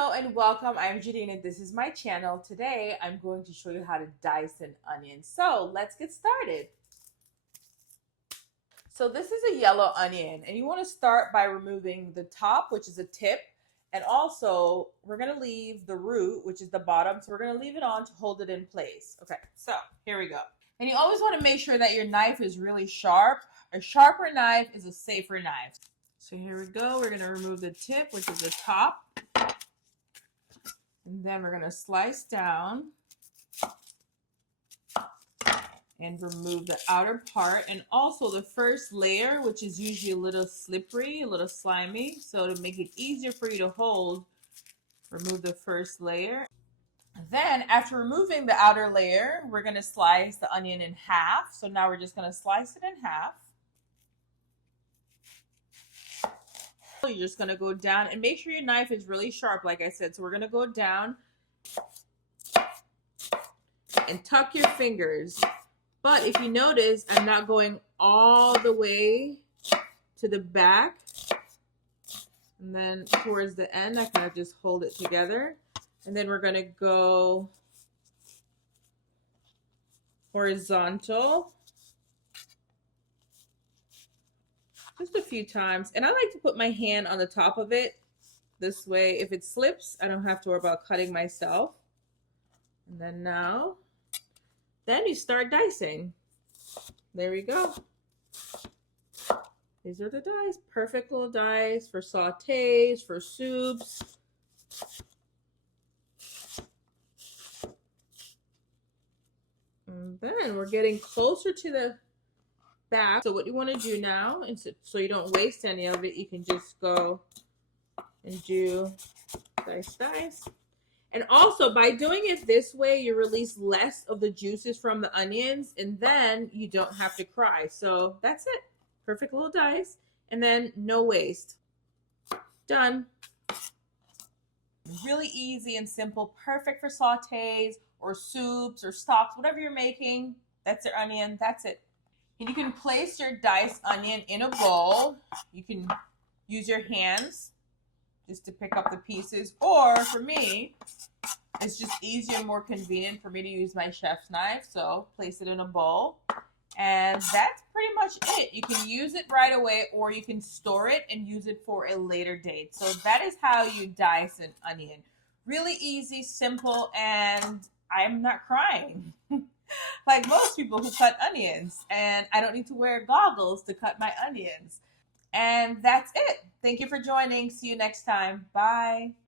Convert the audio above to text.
Hello and welcome. I'm Jadine and this is my channel. Today I'm going to show you how to dice an onion. So let's get started. So this is a yellow onion and you want to start by removing the top, which is a tip. And also we're going to leave the root, which is the bottom. So we're going to leave it on to hold it in place. Okay, so here we go. And you always want to make sure that your knife is really sharp. A sharper knife is a safer knife. So here we go. We're going to remove the tip, which is the top. And then we're going to slice down and remove the outer part and also the first layer, which is usually a little slippery, a little slimy. So to make it easier for you to hold, remove the first layer. Then after removing the outer layer, we're going to slice the onion in half. So now we're just going to slice it in half. You're just going to go down and make sure your knife is really sharp, like I said. So we're going to go down and tuck your fingers. But if you notice, I'm not going all the way to the back. And then towards the end, I kind of just hold it together. And then we're going to go horizontal. Just a few times. And I like to put my hand on the top of it. This way, if it slips, I don't have to worry about cutting myself. And then now, then you start dicing. There we go. These are the dice. Perfect little dice for sautés, for soups. And then we're getting closer to the back. So what you want to do now, so you don't waste any of it, you can just go and do dice. And also by doing it this way, you release less of the juices from the onions and then you don't have to cry. So that's it. Perfect little dice. And then no waste. Done. Really easy and simple. Perfect for sautés or soups or stocks, whatever you're making. That's your onion. That's it. And you can place your diced onion in a bowl. You can use your hands just to pick up the pieces. Or for me, it's just easier and more convenient for me to use my chef's knife. So place it in a bowl. And that's pretty much it. You can use it right away or you can store it and use it for a later date. So that is how you dice an onion. Really easy, simple, and I'm not crying. Like most people who cut onions. And I don't need to wear goggles to cut my onions. And that's it. Thank you for joining. See you next time. Bye.